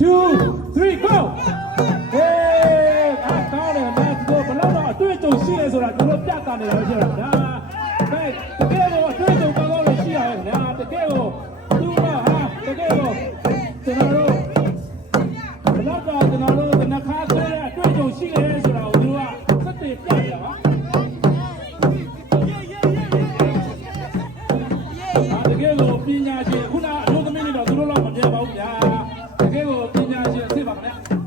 2 3 go ဟေးကောင်းတယ်မဲတို့ဘလောက်တော့အတွေ့အကြုံရှိရဲဆိုတာတို့ပြတာနေရရှိတာဒါမဲတကယ်တော့အတွေ့အကြုံကောင်းကောင်းလေးရှိရရဲ့ဒါတကယ်ကိုသူကတကယ်ကိုကျွန်တော်တို့ဘလောက်တော့ကျွန်တော်တို့နှခါဆွဲတဲ့အတွေ့အကြုံရှိရဲဆိုတာကိုတို့ကစက်တင်ပြရပါတကယ်ကိုပညာရှင်ခုနအလို့သမီးတွေတော့သူတို့တော့မပြတ်ပါဘူးဗျာတကယ်ကိုပညာရှင်အစ်စ်ပါခင်ဗျာ